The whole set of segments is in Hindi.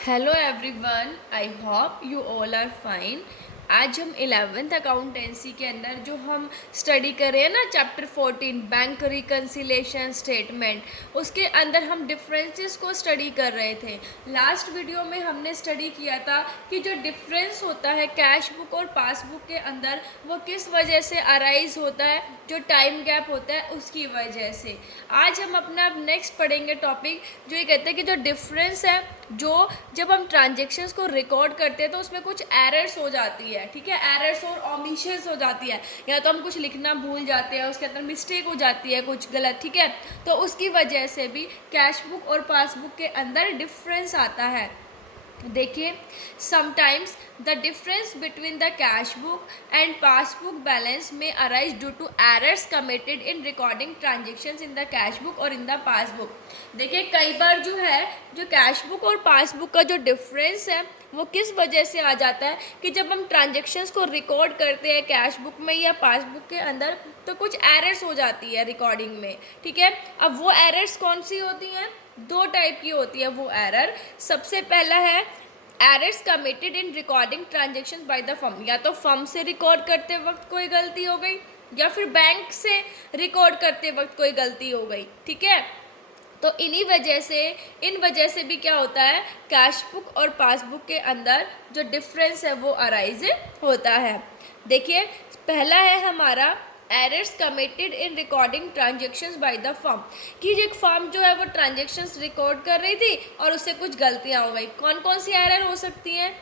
Hello everyone, I hope you all are fine. आज हम 11th अकाउंटेंसी के अंदर जो हम स्टडी कर रहे हैं ना, चैप्टर 14 बैंक रिकन्सिलेशन स्टेटमेंट, उसके अंदर हम डिफरेंसेस को स्टडी कर रहे थे। लास्ट वीडियो में हमने स्टडी किया था कि जो डिफरेंस होता है कैश बुक और पासबुक के अंदर, वो किस वजह से अराइज होता है, जो टाइम गैप होता है उसकी वजह से। आज हम अपना नेक्स्ट पढ़ेंगे टॉपिक, जो ये कहते हैं कि जो डिफरेंस है, जो जब हम ट्रांजेक्शन्स को रिकॉर्ड करते हैं तो उसमें कुछ एरर्स हो जाती है, ठीक है, एरर्स और ओमिशंस हो जाती है, या तो हम कुछ लिखना भूल जाते हैं, उसके अंदर मिस्टेक हो जाती है कुछ गलत, ठीक है। तो उसकी वजह से भी कैश बुक और पासबुक के अंदर डिफरेंस आता है। देखिए, sometimes the difference between the cash book and passbook balance में arise due to errors committed in recording transactions in the cash book और इन द पासबुक। देखिए, कई बार जो है, जो कैश बुक और पासबुक का जो डिफरेंस है वो किस वजह से आ जाता है कि जब हम ट्रांजेक्शन्स को रिकॉर्ड करते हैं कैश बुक में या पासबुक के अंदर, तो कुछ एरर्स हो जाती है रिकॉर्डिंग में, ठीक है। अब वो एरर्स कौन सी होती हैं? दो टाइप की होती है वो एरर। सबसे पहला है errors committed in recording transactions by the firm. या तो फर्म से रिकॉर्ड करते वक्त कोई गलती हो गई, या फिर बैंक से रिकॉर्ड करते वक्त कोई गलती हो गई, ठीक है। तो इन वजह से भी क्या होता है, कैश बुक और पासबुक के अंदर जो डिफरेंस है वो अराइज होता है। देखिए, पहला है हमारा errors committed in recording transactions by the firm, कि एक फर्म जो है वो ट्रांजेक्शन्स रिकॉर्ड कर रही थी और उससे कुछ गलतियां हो गई। कौन कौन सी एरर हो सकती हैं?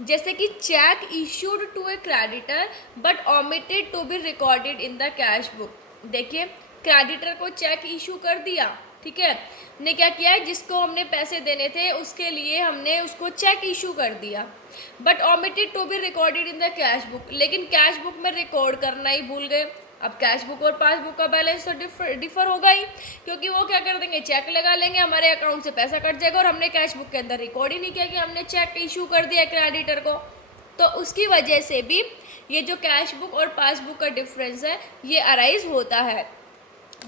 जैसे कि cheque issued to a creditor but omitted to be recorded in the cash book. देखिए, क्रेडिटर को चेक इशू कर दिया, ठीक है, ने क्या किया है, जिसको हमने पैसे देने थे उसके लिए हमने उसको चेक इशू कर दिया, but omitted to be recorded in the cash book, लेकिन कैश बुक में रिकॉर्ड करना ही भूल गए। अब कैश बुक और पासबुक का बैलेंस तो डिफर होगा ही, क्योंकि वो क्या कर देंगे, चेक लगा लेंगे, हमारे अकाउंट से पैसा कट जाएगा, और हमने कैश बुक के अंदर रिकॉर्ड ही नहीं किया कि हमने चेक इशू कर दिया क्रेडिटर को। तो उसकी वजह से भी ये जो कैश बुक और पासबुक का डिफरेंस है ये अराइज होता है।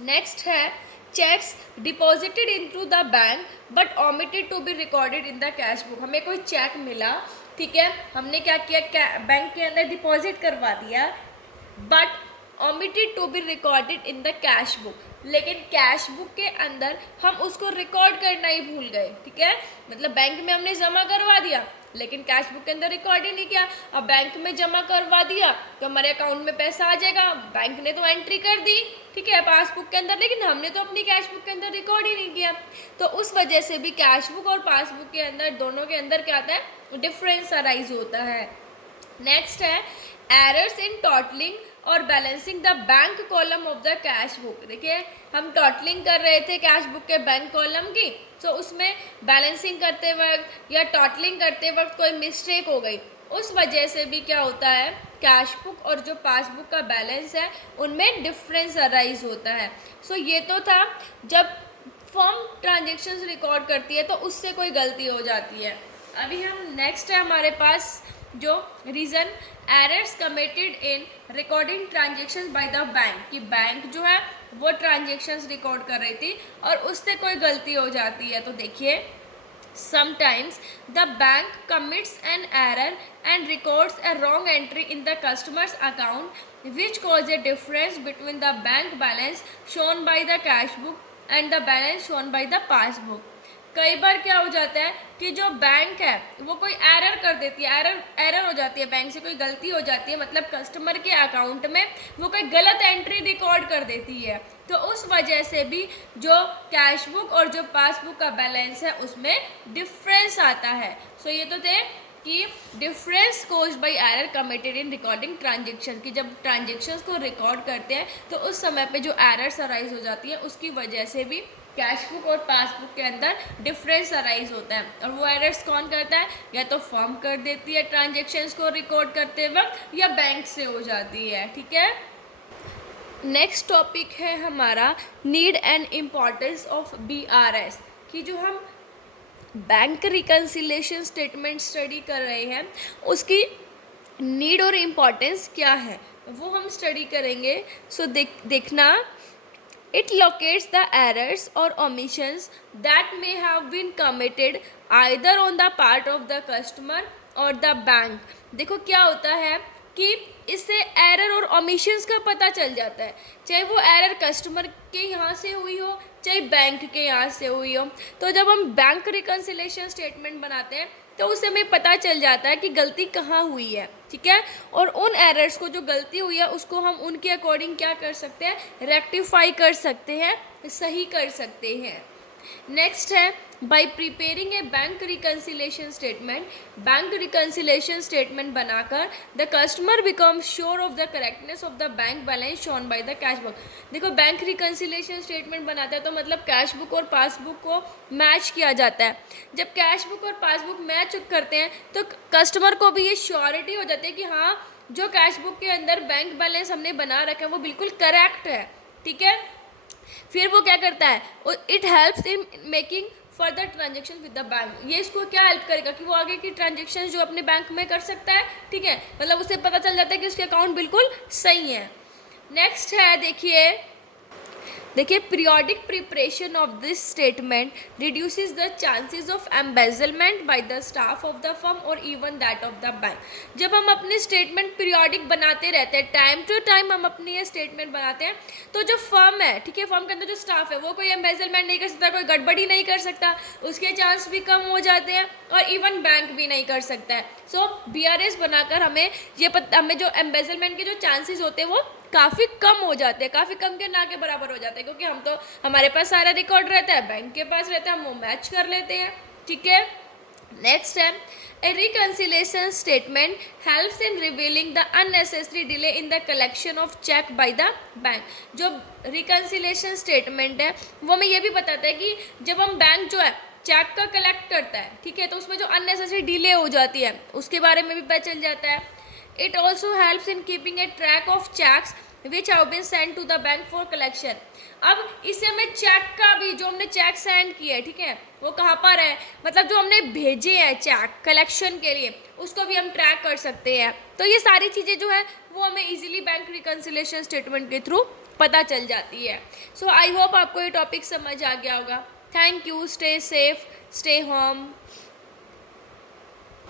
नेक्स्ट है cheques deposited into the bank but omitted to be recorded in the cash book. हमें कोई चेक मिला, ठीक है, हमने क्या किया, बैंक के अंदर डिपॉजिट करवा दिया, but omitted to be recorded in the cash book, लेकिन कैश बुक के अंदर हम उसको रिकॉर्ड करना ही भूल गए, ठीक है। मतलब बैंक में हमने जमा करवा दिया, लेकिन कैश बुक के अंदर रिकॉर्ड ही नहीं किया। अब बैंक में जमा करवा दिया तो हमारे अकाउंट में पैसा आ जाएगा, बैंक ने तो एंट्री कर दी, ठीक है, पासबुक के अंदर, लेकिन हमने तो अपनी कैश बुक के अंदर रिकॉर्ड ही नहीं किया। तो उस वजह से भी कैश बुक और पासबुक के अंदर, दोनों के अंदर क्या आता है, डिफरेंस अराइज होता है। नेक्स्ट है एरर्स इन टोटलिंग और balancing the bank column of the cash book. देखिए, हम टोटलिंग कर रहे थे कैश बुक के बैंक कॉलम की, तो उसमें बैलेंसिंग करते वक्त या टोटलिंग करते वक्त कोई मिस्टेक हो गई, उस वजह से भी क्या होता है, कैश बुक और जो पासबुक का बैलेंस है उनमें डिफरेंस अराइज होता है। सो ये तो था जब फर्म ट्रांजेक्शन्स रिकॉर्ड करती है तो उससे कोई गलती हो जाती है। अभी हम नेक्स्ट है हमारे पास जो reason errors committed in recording transactions bye the bank, कि बैंक जो है वो ट्रांजेक्शन्स रिकॉर्ड कर रही थी और उससे कोई गलती हो जाती है। तो देखिए, sometimes the bank commits an error and records a wrong entry in the customer's account which cause a difference between the bank balance shown by the cash book and the balance shown by the passbook। कई बार क्या हो जाता है कि जो बैंक है वो कोई एरर कर देती है, एरर हो जाती है, बैंक से कोई गलती हो जाती है, मतलब कस्टमर के अकाउंट में वो कोई गलत एंट्री रिकॉर्ड कर देती है। तो उस वजह से भी जो कैश बुक और जो पासबुक का बैलेंस है उसमें डिफरेंस आता है। सो ये तो थे कि difference caused by error committed in recording transaction, की जब ट्रांजेक्शन्स को रिकॉर्ड करते हैं तो उस समय पे जो एरर्स अराइज हो जाती है उसकी वजह से भी कैश बुक और पासबुक के अंदर डिफरेंस अराइज होता है। और वो एरर्स कौन करता है, या तो फर्म कर देती है ट्रांजेक्शन्स को रिकॉर्ड करते वक्त, या बैंक से हो जाती है, ठीक है। नेक्स्ट टॉपिक है हमारा need and importance of BRS, कि जो हम बैंक रिकन्सिलेशन स्टेटमेंट स्टडी कर रहे हैं उसकी नीड और इम्पॉर्टेंस क्या है वो हम स्टडी करेंगे। सो देखना It locates the errors or omissions that may have been committed either on the part of the customer or the bank. देखो क्या होता है कि इससे एरर और ओमिशंस का पता चल जाता है, चाहे वो एरर कस्टमर के यहाँ से हुई हो चाहे बैंक के यहाँ से हुई हो। तो जब हम बैंक रिकन्सिलेशन स्टेटमेंट बनाते हैं तो उससे हमें पता चल जाता है कि गलती कहाँ हुई है, ठीक है। और उन एरर्स को, जो गलती हुई है, उसको हम उनके अकॉर्डिंग क्या कर सकते हैं, रेक्टिफाई कर सकते हैं, सही कर सकते हैं। नेक्स्ट है by preparing a bank reconciliation statement. Bank reconciliation statement बनाकर the customer become sure of the correctness of the bank balance shown by the cash book. देखो बैंक रिकन्सिलेशन स्टेटमेंट बनाता है तो मतलब कैश बुक और पासबुक को मैच किया जाता है। जब कैश बुक और पासबुक मैच करते हैं तो कस्टमर को भी ये श्योरिटी हो जाती है कि हाँ, जो कैश बुक के अंदर बैंक बैलेंस हमने बना रखा है वो बिल्कुल करेक्ट है, ठीक है। फिर वो क्या करता है, it helps in making further transaction with the bank. ये इसको क्या हेल्प करेगा कि वो आगे की ट्रांजेक्शन जो अपने बैंक में कर सकता है, ठीक है। मतलब उसे पता चल जाता है कि उसके अकाउंट बिल्कुल सही है। नेक्स्ट है, देखिए periodic preparation of this statement reduces the chances of embezzlement by the staff of the firm और even that of the bank. जब हम अपने स्टेटमेंट पीरियोडिक बनाते रहते हैं, टाइम टू टाइम हम अपनी ये स्टेटमेंट बनाते हैं, तो जो फर्म है, ठीक है, फर्म के अंदर जो स्टाफ है वो कोई एम्बेजलमेंट नहीं कर सकता, कोई गड़बड़ी नहीं कर सकता, उसके चांस भी कम हो जाते हैं, और इवन बैंक भी नहीं कर सकता है। सो BRS बनाकर हमें जो एम्बेजलमेंट के जो चांसेस होते हैं वो काफ़ी कम हो जाते हैं, काफ़ी कम के ना के बराबर हो जाते हैं, क्योंकि हमारे पास सारा रिकॉर्ड रहता है, बैंक के पास रहता है, हम वो मैच कर लेते हैं, ठीक है। नेक्स्ट है, a reconciliation statement helps in revealing the unnecessary delay in the collection of cheque by the bank. जो रिकन्सिलेशन स्टेटमेंट है वो हमें ये भी बताता है कि जब हम बैंक जो है चेक का कलेक्ट करता है, ठीक है, तो उसमें जो अननेसेसरी डिले हो जाती है उसके बारे में भी पता चल जाता है। It also helps in keeping a track of checks which have been sent to the bank for collection. अब इससे हमें चेक का भी, जो हमने चेक सेंड किया है, ठीक है, वो कहाँ पर है, मतलब जो हमने भेजे हैं चेक कलेक्शन के लिए, उसको भी हम ट्रैक कर सकते हैं। तो ये सारी चीज़ें जो है वो हमें इजीली बैंक रिकन्सिलेशन स्टेटमेंट के थ्रू पता चल जाती है। सो आई होप आपको ये टॉपिक समझ आ गया होगा। Thank you, stay safe, stay home.